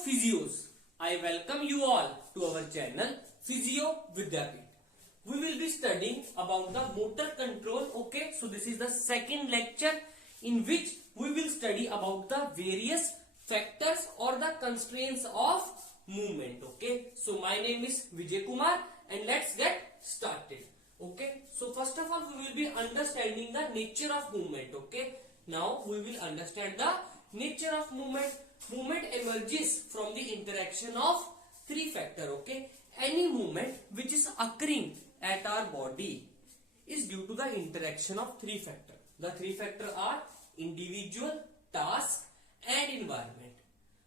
physios, I welcome you all to our channel Physio Vidyapit. We will be studying about the motor control. Okay, so this is the second lecture in which we will study about the various factors or the constraints of movement. Okay, so my name is Vijay Kumar and let's get started. Okay, so first of all we will be understanding the nature of movement. Okay, now we will understand the nature of movement. Movement emerges from the interaction of three factors. Okay, any movement which is occurring at our body is due to the interaction of three factors. The three factors are individual, task and environment.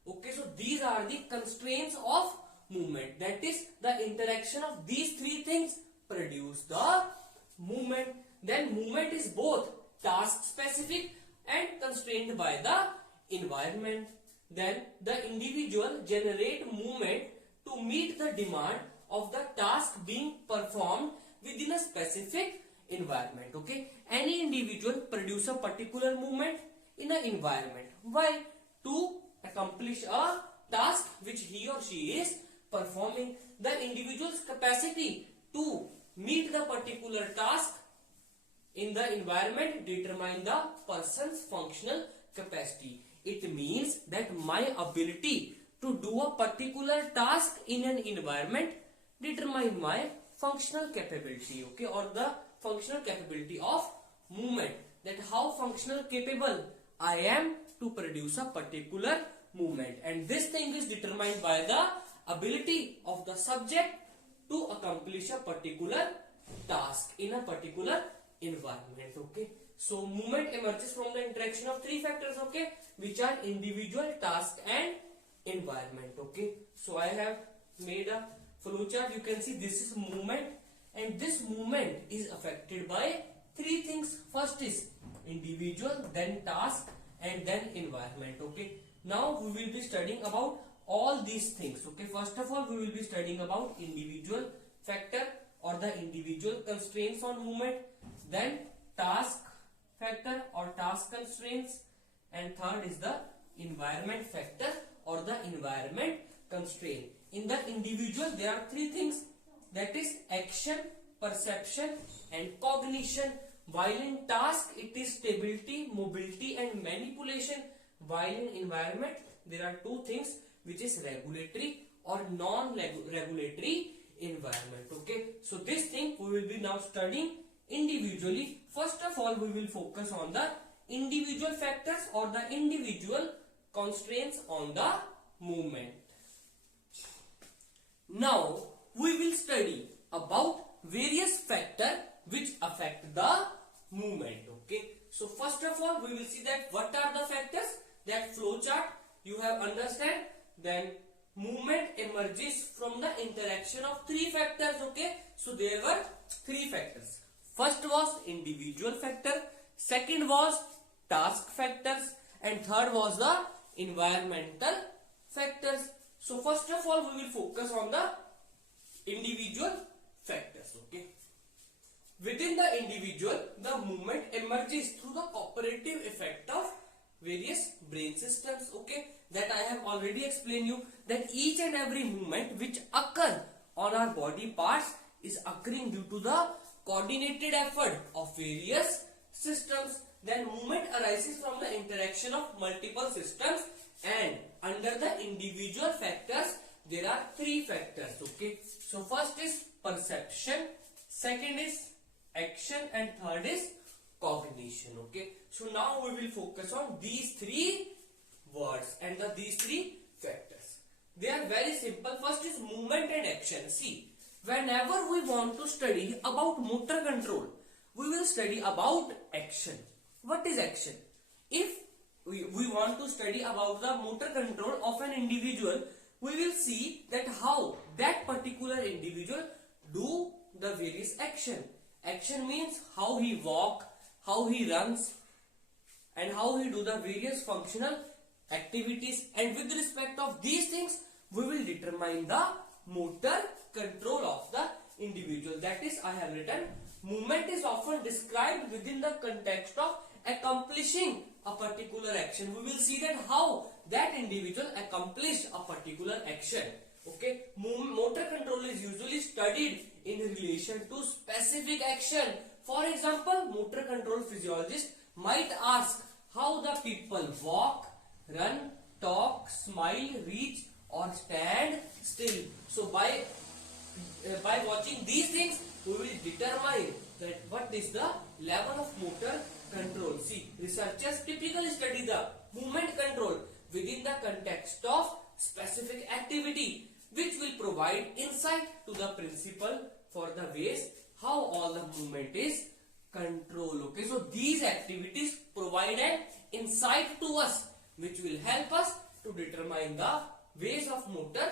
Okay, so these are the constraints of movement. That is, the interaction of these three things produce the movement. Then movement is both task specific and constrained by the environment. Then the individual generate movement to meet the demand of the task being performed within a specific environment. Okay, any individual produce a particular movement in an environment. Why? To accomplish a task which he or she is performing. The individual's capacity to meet the particular task in the environment determine the person's functional capacity. It means that my ability to do a particular task in an environment determine my functional capability. Okay, or the functional capability of movement, that how functional capable I am to produce a particular movement, and this thing is determined by the ability of the subject to accomplish a particular task in a particular environment. Okay, so movement emerges from the interaction of three factors, okay, which are individual, task and environment. Okay, so I have made a flowchart. You can see this is movement, and this movement is affected by three things. First is individual, then task and then environment. Okay, now we will be studying about all these things. Okay, first of all we will be studying about individual factor or the individual constraints on movement, then task factor or task constraints, and third is the environment factor or the environment constraint. In the individual there are three things, that is action, perception and cognition, while in task it is stability, mobility and manipulation, while in environment there are two things, which is regulatory or non-regulatory environment. Okay, so this thing we will be now studying individually. First of all we will focus on the individual factors or the individual constraints on the movement. Now we will study about various factors which affect the movement. Okay, so first of all we will see that what are the factors. That flow chart you have understand. Then movement emerges from the interaction of three factors. Okay, so there were three factors. First was individual factor, second was task factors, and third was the environmental factors. So first of all we will focus on the individual factors. Okay, within the individual the movement emerges through the cooperative effect of various brain systems. Okay, that I have already explained you, that each and every movement which occur on our body parts is occurring due to the coordinated effort of various systems. Then movement arises from the interaction of multiple systems, and under the individual factors there are three factors. Okay, so first is perception, second is action and third is cognition. Okay, so now we will focus on these three words and these three factors. They are very simple. First is movement and action. See, whenever we want to study about motor control, we will study about action. What is action? If we want to study about the motor control of an individual, we will see that how that particular individual do the various action. Action means how he walk, how he runs and how he do the various functional activities, and with respect of these things we will determine the motor control of the individual. That is, I have written, movement is often described within the context of accomplishing a particular action. We will see that how that individual accomplished a particular action. Okay, motor control is usually studied in relation to specific action. For example, motor control physiologist might ask how the people walk, run, talk, smile, reach, or stand still. So by watching these things, we will determine that what is the level of motor control. See, researchers typically study the movement control within the context of specific activity, which will provide insight to the principle for the ways how all the movement is controlled. Okay, so these activities provide an insight to us, which will help us to determine the ways of motor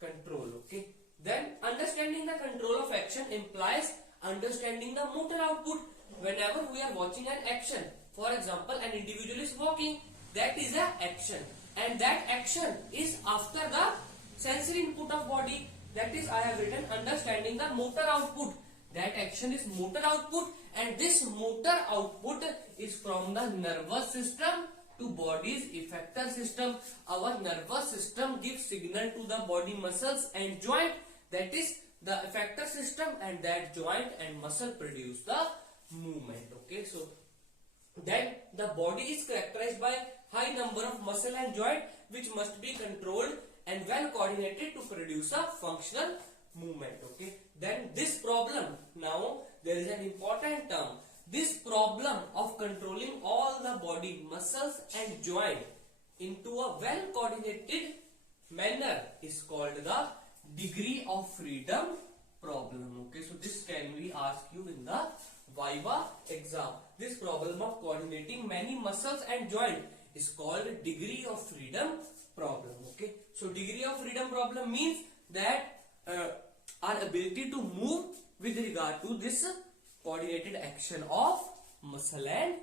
control. Okay, then understanding the control of action implies understanding the motor output. Whenever we are watching an action, for example, an individual is walking, that is an action, and that action is after the sensory input of body. That is, I have written understanding the motor output. That action is motor output, and this motor output is from the nervous system to body's effector system. Our nervous system gives signal to the body muscles and joint, that is the effector system, and that joint and muscle produce the movement. Okay, so then the body is characterized by high number of muscle and joint, which must be controlled and well coordinated to produce a functional movement. Okay, then this problem, now there is an important term, this problem of controlling all the body muscles and joint into a well coordinated manner is called the degree of freedom problem. Okay, so this can be asked you in the Viva exam. This problem of coordinating many muscles and joint is called degree of freedom problem. Okay, so degree of freedom problem means that our ability to move with regard to this coordinated action of muscle and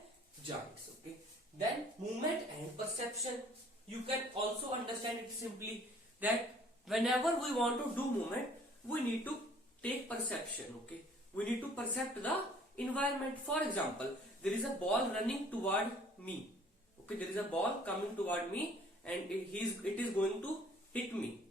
joints. Okay, then movement and perception, you can also understand it simply that whenever we want to do movement, we need to take perception. Okay, we need to percept the environment. For example, there is a ball running toward me. Okay, there is a ball coming toward me, and it is going to hit me.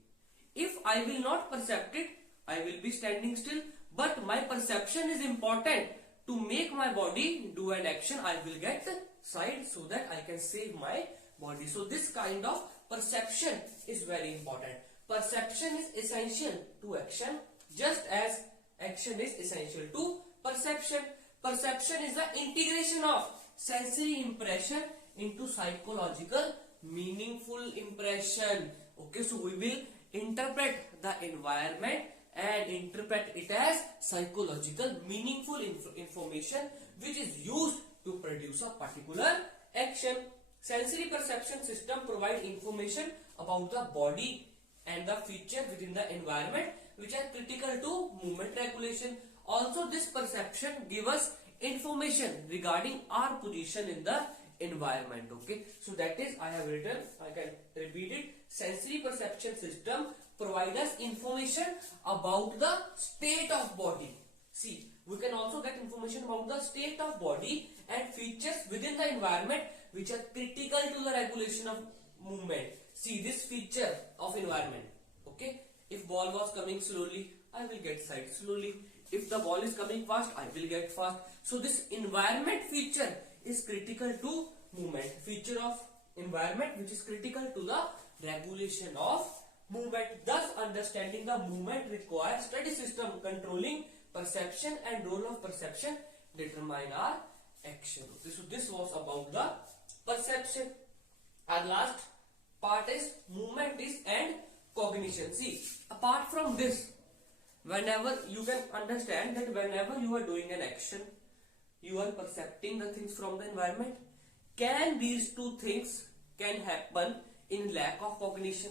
If I will not percept it, I will be standing still. But my perception is important to make my body do an action. I will get side so that I can save my body. So this kind of perception is very important. Perception is essential to action, just as action is essential to perception. Perception is the integration of sensory impression into psychological meaningful impression. Okay, so we will interpret the environment and interpret it as psychological meaningful information, which is used to produce a particular action. Sensory perception system provide information about the body and the feature within the environment, which are critical to movement regulation. Also, this perception gives us information regarding our position in the environment. Okay, so that is, I have written, I can repeat it, sensory perception system provide us information about the state of body. See, we can also get information about the state of body and features within the environment which are critical to the regulation of movement. See, this feature of environment. Okay, if ball was coming slowly, I will get side slowly. If the ball is coming fast, I will get fast. So this environment feature is critical to movement. Feature of environment which is critical to the regulation of movement. Thus, understanding the movement requires study system controlling perception and role of perception determine our action. So this was about the perception. Our last part is movement is and cognition. See, apart from this, whenever you can understand that whenever you are doing an action, you are percepting the things from the environment. Can these two things can happen in lack of cognition?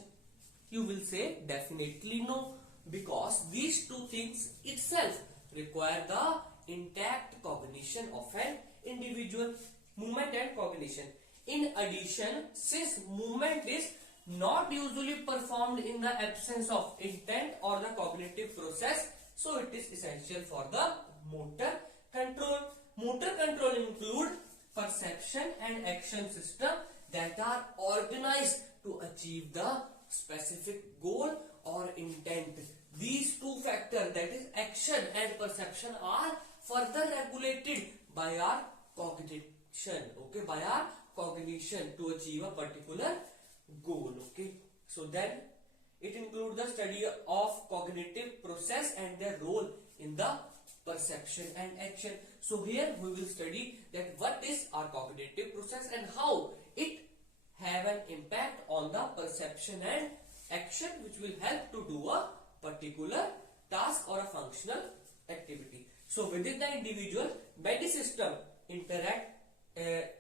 You will say definitely no, because these two things itself require the intact cognition of an individual. Movement and cognition. In addition, since movement is not usually performed in the absence of intent or the cognitive process, so it is essential for the motor control. Motor control include perception and action system that are organized to achieve the specific goal or intent. These two factors, that is action and perception, are further regulated by our cognition, okay, by our cognition to achieve a particular goal, okay. So then it includes the study of cognitive process and their role in the perception and action. So here we will study that what is our cognitive process and how it have an impact on the perception and action, which will help to do a particular task or a functional activity. So within the individual, body system interact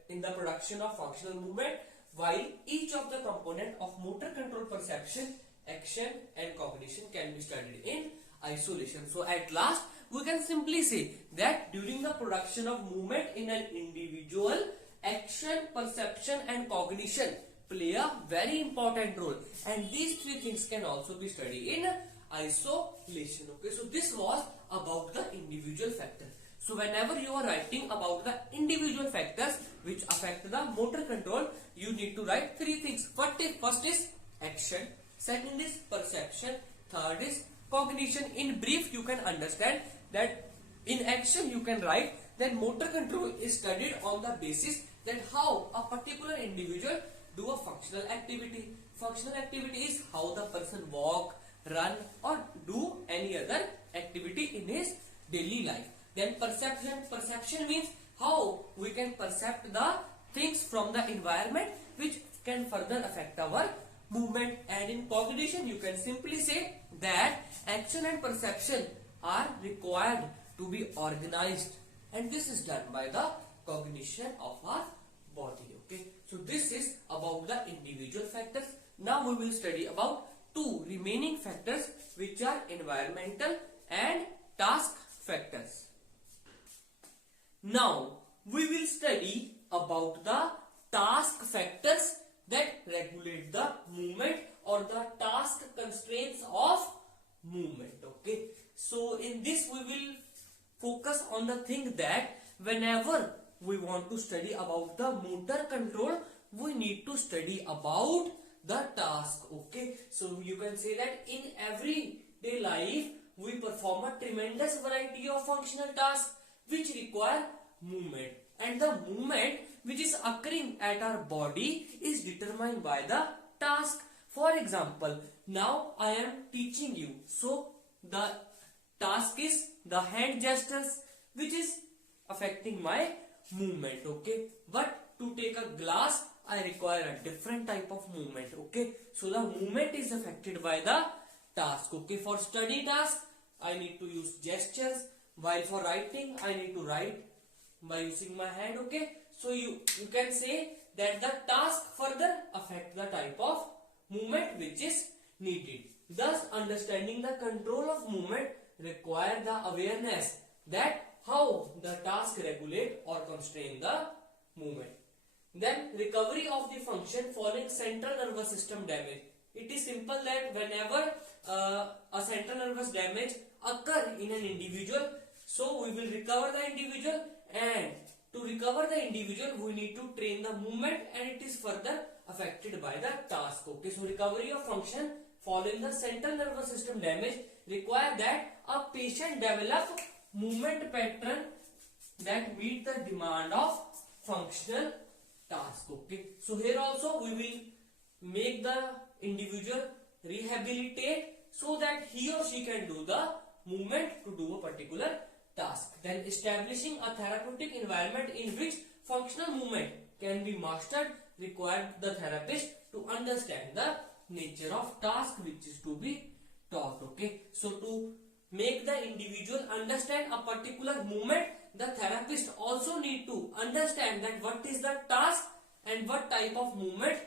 in the production of functional movement, while each of the component of motor control, perception, action and cognition can be studied in isolation. So at last we can simply say that during the production of movement in an individual, action, perception and cognition play a very important role, and these three things can also be studied in isolation, okay. So this was about the individual factor. So whenever you are writing about the individual factors which affect the motor control, you need to write three things. First is action, second is perception, third is cognition. In brief, you can understand that in action you can write that motor control is studied on the basis that how a particular individual do a functional activity. Functional activity is how the person walk, run or do any other activity in his daily life. Then perception means how we can perceive the things from the environment which can further affect our movement. And in cognition you can simply say that action and perception are required to be organized, and this is done by the cognition of our body, okay. So this is about the individual factors. Now we will study about two remaining factors, which are environmental and task factors. Now we will study about the task factors that regulate the movement or the task constraints of movement, okay. So in this we will focus on the thing that whenever we want to study about the motor control, we need to study about the task, okay. So you can say that in everyday life we perform a tremendous variety of functional tasks which require movement, and the movement which is occurring at our body is determined by the task. For example, now I am teaching you, so the task is the hand gestures which is affecting my movement, okay. But to take a glass I require a different type of movement, okay. So the movement is affected by the task, okay. For study task I need to use gestures, while for writing I need to write by using my hand, okay. So you can say that the task further affect the type of movement which is needed. Thus understanding the control of movement require the awareness that how the task regulate or constrain the movement. Then recovery of the function following central nervous system damage. It is simple that whenever a central nervous damage occur in an individual, so we will recover the individual, and to recover the individual we need to train the movement, and it is further affected by the task, okay. So recovery of function following the central nervous system damage require that a patient develop movement pattern that meet the demand of functional task, okay. So here also we will make the individual rehabilitate so that he or she can do the movement to do a particular task. Then establishing a therapeutic environment in which functional movement can be mastered required the therapist to understand the nature of task which is to be taught, okay. So to make the individual understand a particular movement, the therapist also need to understand that what is the task and what type of movement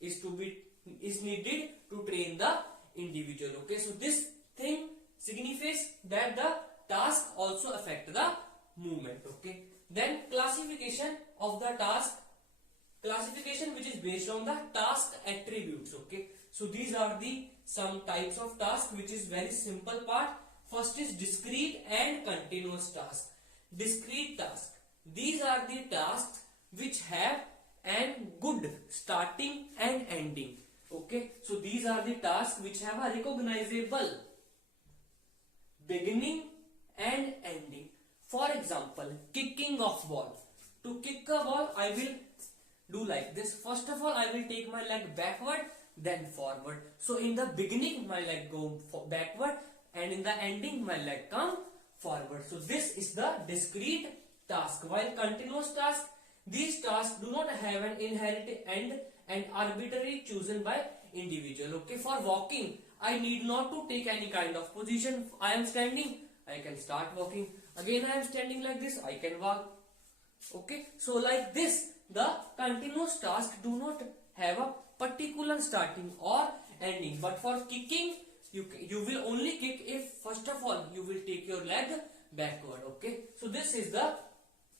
is needed to train the individual, okay. So this thing signifies that the task also affect the movement, okay. Then classification of the task, classification which is based on the task attributes, okay. So these are the some types of task which is very simple part. First is discrete and continuous task. Discrete task, these are the tasks which have an good starting and ending. Okay, so these are the tasks which have a recognizable beginning and ending. For example, kicking of ball. To kick a ball, I will do like this. First of all, I will take my leg backward, then forward. So in the beginning, my leg go backward, and in the ending, my leg come forward. So this is the discrete task. While continuous task, these tasks do not have an inherent end and arbitrarily chosen by individual. Okay, for walking, I need not to take any kind of position. I am standing, I can start walking. Again, I am standing like this, I can walk. Okay, so like this, the continuous tasks do not have a particular starting or ending. But for kicking, you will only kick if first of all you will take your leg backward. Okay, so this is the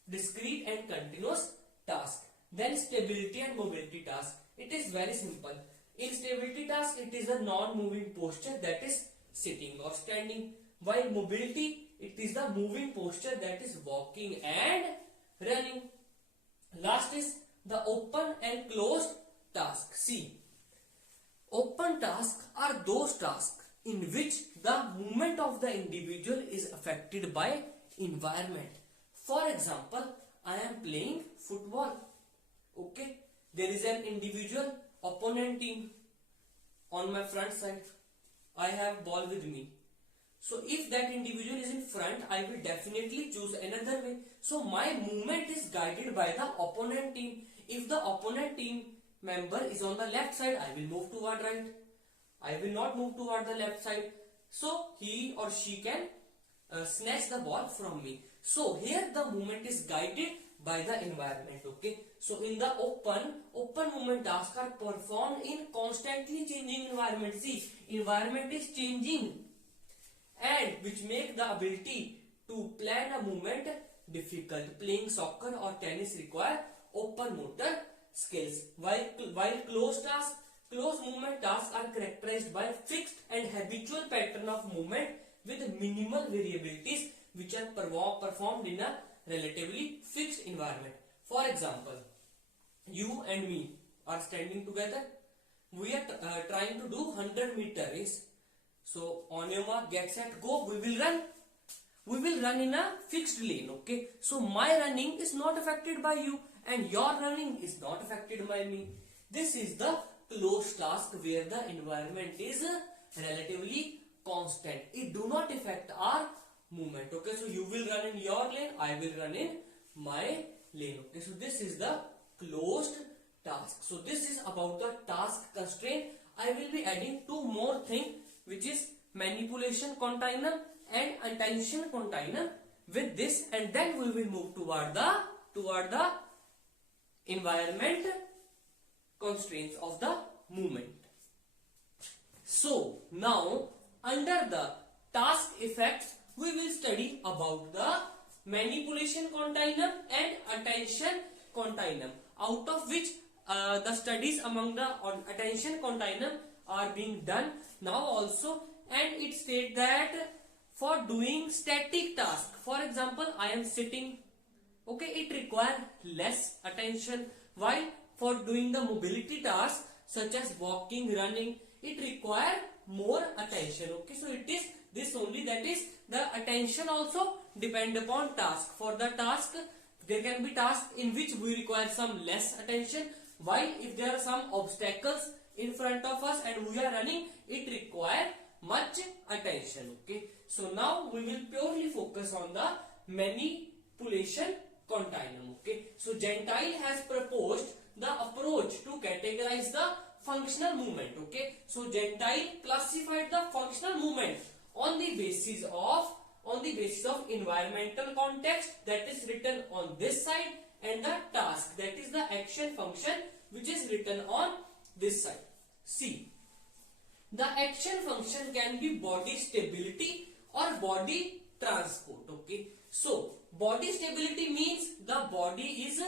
discrete and continuous task. Then stability and mobility task. It is very simple. In stability task, it is a non-moving posture, that is sitting or standing. While mobility, it is the moving posture, that is walking and running. Last is the open and closed task. See, open tasks are those tasks in which the movement of the individual is affected by environment. For example, I am playing football. Okay, there is an individual opponent team on my front side. I have ball with me. So if that individual is in front, I will definitely choose another way. So my movement is guided by the opponent team. If the opponent team member is on the left side, I will move toward right. I will not move toward the left side. So he or she can snatch the ball from me. So here the movement is guided by the environment. Okay, so in the open movement tasks are performed in constantly changing environment. See, environment is changing, and which make the ability to plan a movement difficult. Playing soccer or tennis require open motor skills. While closed movement tasks are characterized by fixed and habitual pattern of movement with minimal variabilities, which are performed in a relatively fixed environment. For example, you and me are standing together. We are trying to do 100-meter race. So on your mark, get set, go. We will run. We will run in a fixed lane. Okay. So my running is not affected by you, and your running is not affected by me. This is the closed task where the environment is relatively constant. It do not affect our movement. Okay, so you will run in your lane, I will run in my lane. Okay, so this is the closed task. So this is about the task constraint. I will be adding two more things, which is manipulation continuum and attention continuum with this, and then we will move toward the environment constraints of the movement. So now under the task effects, we will study about the manipulation continuum and attention continuum, out of which the studies among the attention continuum are being done now also. And it states that for doing static task, for example, I am sitting, okay, it requires less attention, while for doing the mobility task such as walking, running, it requires more attention. Okay, so it is this only, that is the attention also depend upon task. For the task, there can be tasks in which we require some less attention, while if there are some obstacles in front of us and we are running, it requires much attention. Okay, so now we will purely focus on the manipulation continuum. Okay, so Gentile has proposed the approach to categorize the functional movement. Okay, so Gentile classified the functional movement on the basis of environmental context, that is written on this side, and the task, that is the action function, which is written on this side. See, the action function can be body stability or body transport. Okay, so body stability means the body is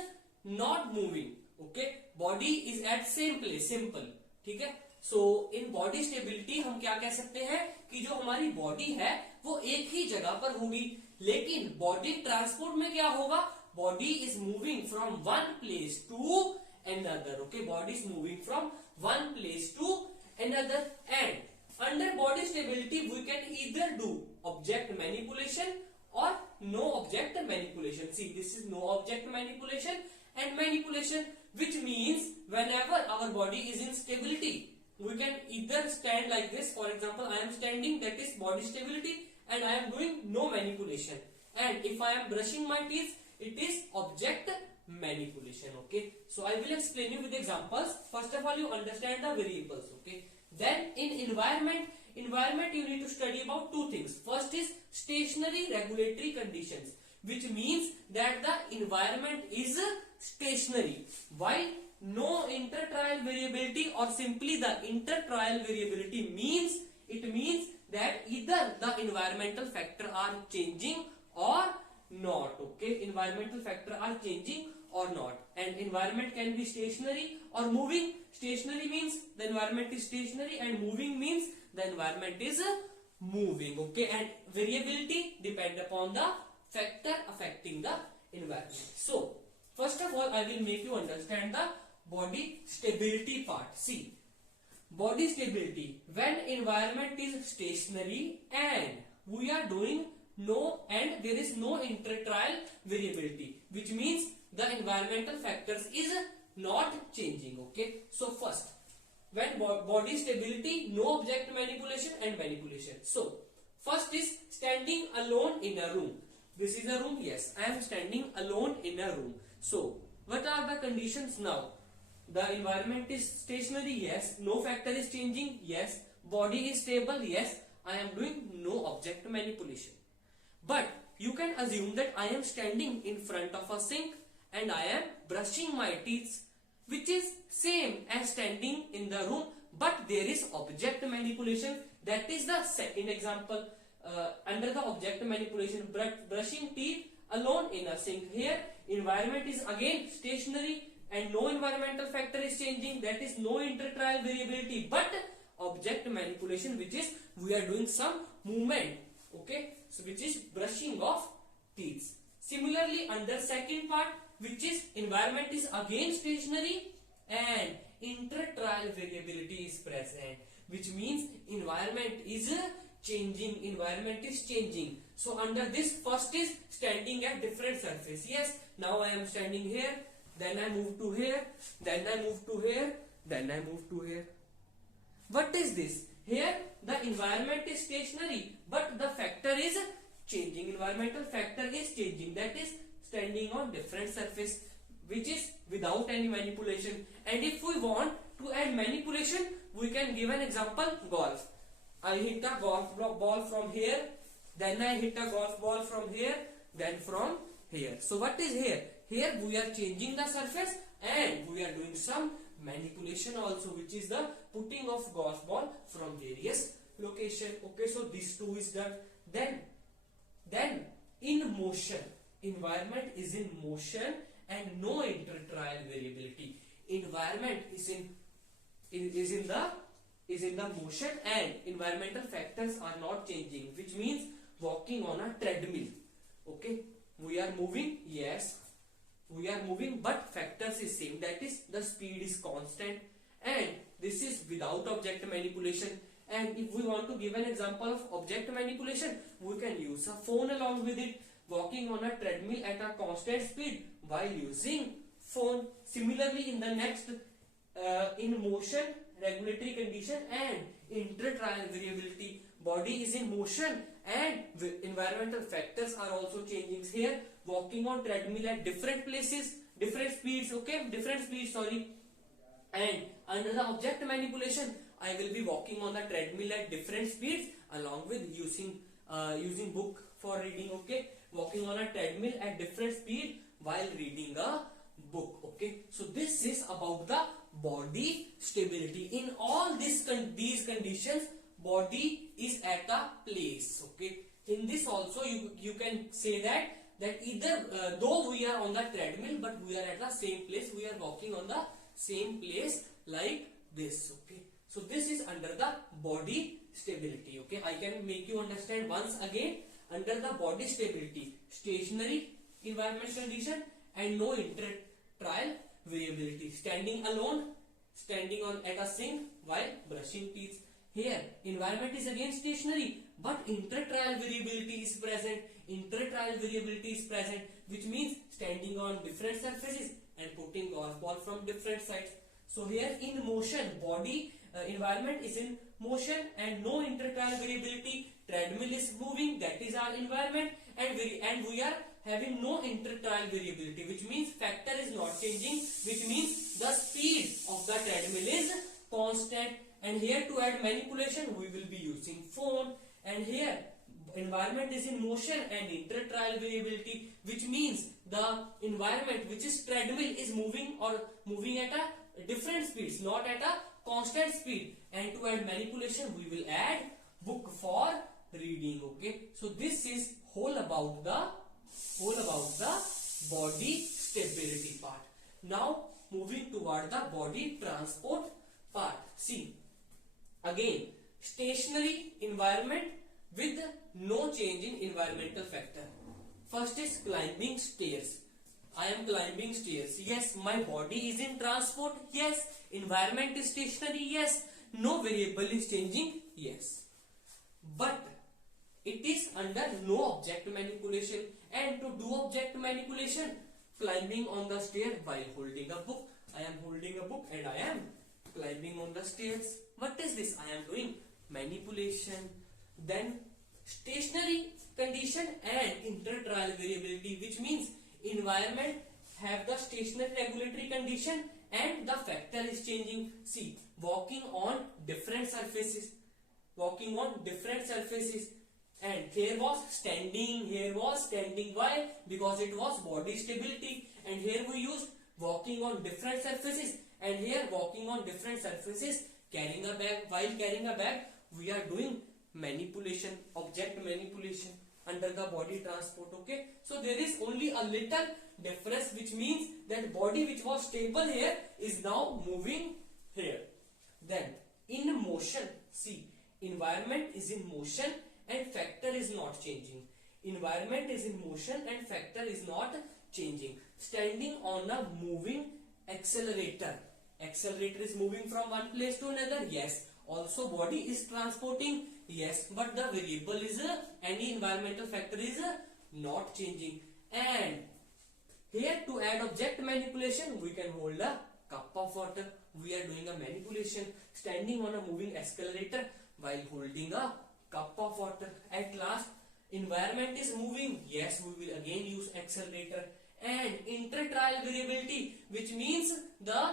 not moving. Okay, body is at same place, simple. ठीक है, सो in body stability हम क्या कह सकते हैं कि जो हमारी बॉडी है वो एक ही जगह पर होगी, लेकिन बॉडी ट्रांसपोर्ट में क्या होगा, body is moving from one place to another. Okay, body is moving from one place to another. And under body stability, we can either do object manipulation or no object manipulation. See, this is no object manipulation and manipulation, which means whenever our body is in stability, we can either stand like this. For example, I am standing, that is body stability, and I am doing no manipulation. And if I am brushing my teeth, it is object manipulation. Okay, so I will explain you with examples. First of all, you understand the variables. Okay, then in environment you need to study about two things. First is stationary regulatory conditions, which means that the environment is stationary, while no intertrial variability, or simply the intertrial variability means that either the environmental factor are changing or not. Okay, environmental factor are changing or not, and environment can be stationary or moving. Stationary means the environment is stationary, and moving means the environment is moving. Okay, and variability depend upon the factor affecting the environment. So first of all, I will make you understand the body stability part. See, body stability, when environment is stationary and we are doing and there is no intertrial variability, which means the environmental factors is not changing. Okay, so first, when body stability, no object manipulation and manipulation. So first is standing alone in a room. This is a room. Yes, I am standing alone in a room. So what are the conditions now? The environment is stationary. Yes. No factor is changing. Yes. Body is stable. Yes. I am doing no object manipulation. But you can assume that I am standing in front of a sink and I am brushing my teeth, which is same as standing in the room, but there is object manipulation. That is the second example. Under the object manipulation, brushing teeth alone in a sink. Here environment is again stationary and no environmental factor is changing, that is no intertrial variability, but object manipulation, which is we are doing some movement. Okay, so which is brushing of teeth. Similarly, under second part, which is environment is again stationary and intertrial variability is present, which means environment is changing. So under this, first is standing at different surface. Yes, now I am standing here, then I move to here, then I move to here, then I move to here. What is this? Here the environment is stationary, but the factor is changing. Environmental factor is changing, that is standing on different surface, which is without any manipulation. And if we want to add manipulation, we can give an example. Golf. I hit a golf ball from here, then I hit a golf ball from here, then from here. So what is here? Here we are changing the surface and we are doing some manipulation also, which is the putting of golf ball from various location. Okay, so this two is done. Then in motion, environment is in motion and no intertrial variability. Environment is in the motion and environmental factors are not changing, which means walking on a treadmill. Okay, we are moving. Yes, we are moving, but factors is same, that is the speed is constant, and this is without object manipulation. And if we want to give an example of object manipulation, we can use a phone along with it, walking on a treadmill at a constant speed while using phone. Similarly, in the next, in motion, regulatory condition and intertrial variability, body is in motion and environmental factors are also changing. Here, walking on treadmill at different places, different speeds. Okay, different speeds, sorry. And under the object manipulation, I will be walking on the treadmill at different speeds along with using book for reading. Okay, walking on a treadmill at different speed while reading a book. Okay, so this is about the body stability. In all these conditions, body is at a place. Okay, in this also you can say that either though we are on the treadmill, but we are at the same place, we are walking on the same place like this. Okay, so this is under the body stability. Okay, I can make you understand once again. Under the body stability, stationary environment condition and no intertrial variability. Standing alone, standing on at a sink while brushing teeth. Here, environment is again stationary, but intertrial variability is present. Intertrial variability is present, which means standing on different surfaces and putting golf ball from different sides. So here in motion, body environment is in motion and no intertrial variability. Treadmill is moving, that is our environment, and we are having no intertrial variability, which means factor is not changing, which means the speed of the treadmill is constant. And here to add manipulation, we will be using phone. And here environment is in motion and intertrial variability, which means the environment, which is treadmill, is moving at a different speeds, not at a constant speed. And to add manipulation, we will add book for reading. Okay, so this is whole about the body stability part. Now moving toward the body transport part. See, again, stationary environment with no change in environmental factor. First is climbing stairs. I am climbing stairs. Yes, my body is in transport. Yes, environment is stationary. Yes, no variable is changing. Yes, but it is under no object manipulation. And to do object manipulation, climbing on the stair while holding a book. I am holding a book and I am climbing on the stairs. What is this? I am doing manipulation. Then stationary condition and intertrial variability, which means environment have the stationary regulatory condition and the factor is changing. See, walking on different surfaces. And here was standing. Why? Because it was body stability. And here we used walking on different surfaces. And here walking on different surfaces, carrying a bag. While carrying a bag, we are doing manipulation, object manipulation under the body transport. Okay, so there is only a little difference, which means that body which was stable here is now moving here. Then in motion, see, environment is in motion and factor is not changing. Environment is in motion and factor is not changing. Standing on a moving accelerator. Accelerator is moving from one place to another. Yes. Also body is transporting. Yes. But the variable is any environmental factor is not changing. And here to add object manipulation, we can hold a cup of water. We are doing a manipulation. Standing on a moving accelerator while holding a cup of water. At last, environment is moving. Yes, we will again use accelerator. And intertrial variability, which means the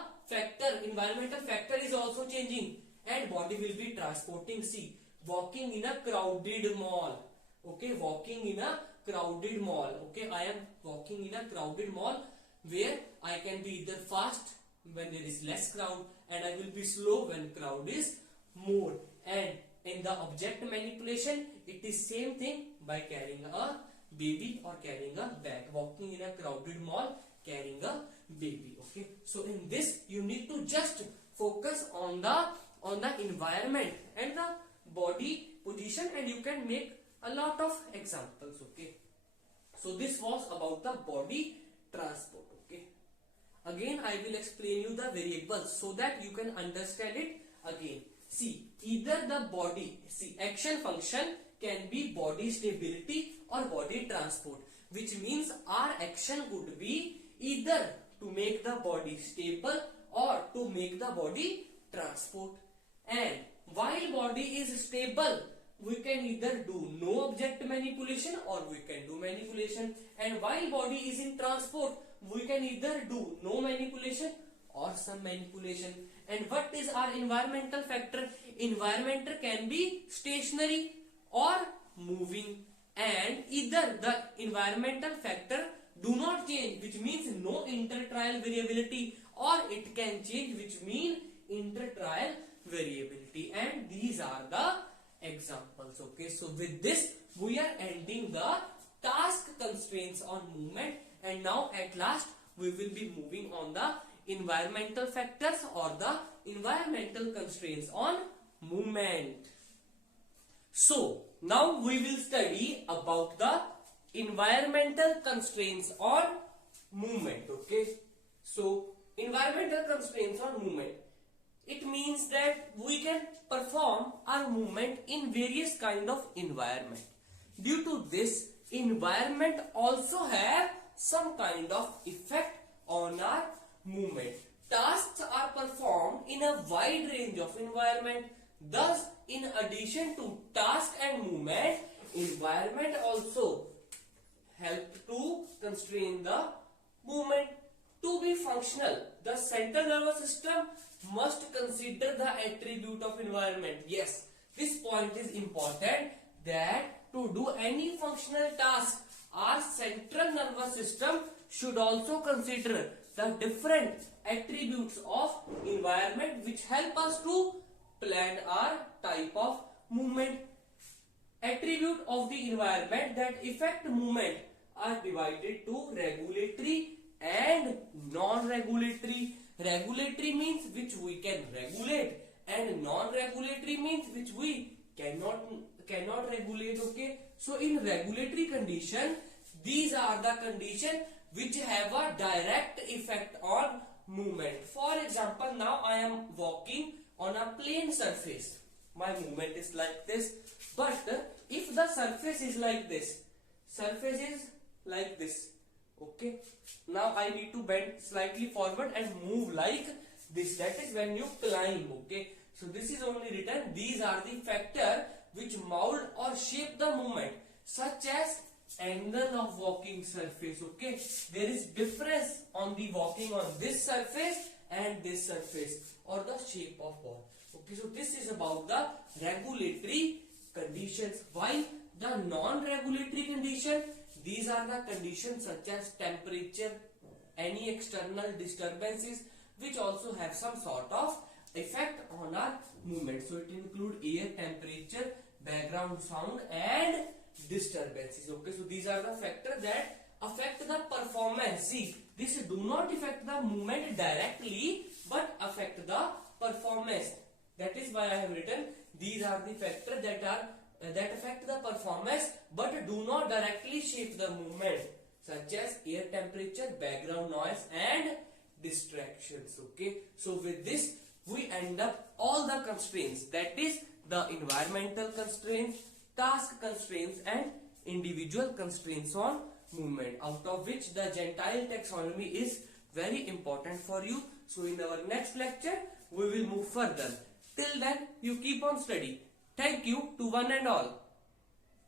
environmental factor is also changing and body will be transporting. See, walking in a crowded mall. Okay, walking in a crowded mall. Okay, I am walking in a crowded mall where I can be either fast when there is less crowd and I will be slow when crowd is more. And in the object manipulation, it is same thing by carrying a baby or carrying a bag. Walking in a crowded mall, carrying a baby. Okay, so in this you need to just focus on the environment and the body position, and you can make a lot of examples. Okay, so this was about the body transport. Okay, again I will explain you the variables so that you can understand it again. See, either the body, see, action function can be body stability or body transport, which means our action would be either to make the body stable or to make the body transport. And while body is stable, we can either do no object manipulation or we can do manipulation. And while body is in transport, we can either do no manipulation or some manipulation. And what is our environmental factor? Environmental can be stationary or moving, and either the environmental factor do not change, which means no intertrial variability, or it can change, which mean intertrial variability. And these are the examples. Okay, so with this we are ending the task constraints on movement, and now at last we will be moving on the environmental factors or the environmental constraints on movement. So now we will study about the environmental constraints on movement. Okay, so environmental constraints on movement. It means that we can perform our movement in various kind of environment. Due to this, environment also have some kind of effect on our movement. Tasks are performed in a wide range of environment. Thus, in addition to task and movement, environment also help to constrain the movement. To be functional, the central nervous system must consider the attribute of environment. Yes, this point is important, that to do any functional task, our central nervous system should also consider the different attributes of environment which help us to plan our type of movement. Attribute of the environment that affect movement are divided to regulatory and non-regulatory. Regulatory means which we can regulate, and non-regulatory means which we cannot regulate. Okay, so in regulatory condition, these are the conditions which have a direct effect on movement. For example, now I am walking on a plane surface. My movement is like this. But if the surface is like this, okay, now I need to bend slightly forward and move like this. That is when you climb. Okay, so this is only written, these are the factor which mold or shape the movement, such as angle of walking surface. Okay, there is difference on the walking on this surface and this surface, or the shape of ball. Okay, so this is about the regulatory conditions. While the non-regulatory condition, these are the conditions such as temperature, any external disturbances which also have some sort of effect on our movement. So it include air temperature, background sound and disturbances. Okay, so these are the factors that affect the performance. See, this do not affect the movement directly but affect the performance. That is why I have written these are the factors that affect the performance but do not directly shape the movement, such as air temperature, background noise and distractions. Okay, so with this we end up all the constraints, that is the environmental constraints, task constraints and individual constraints on movement, out of which the Gentile taxonomy is very important for you. So in our next lecture we will move further. Till then, you keep on studying. Thank you to one and all.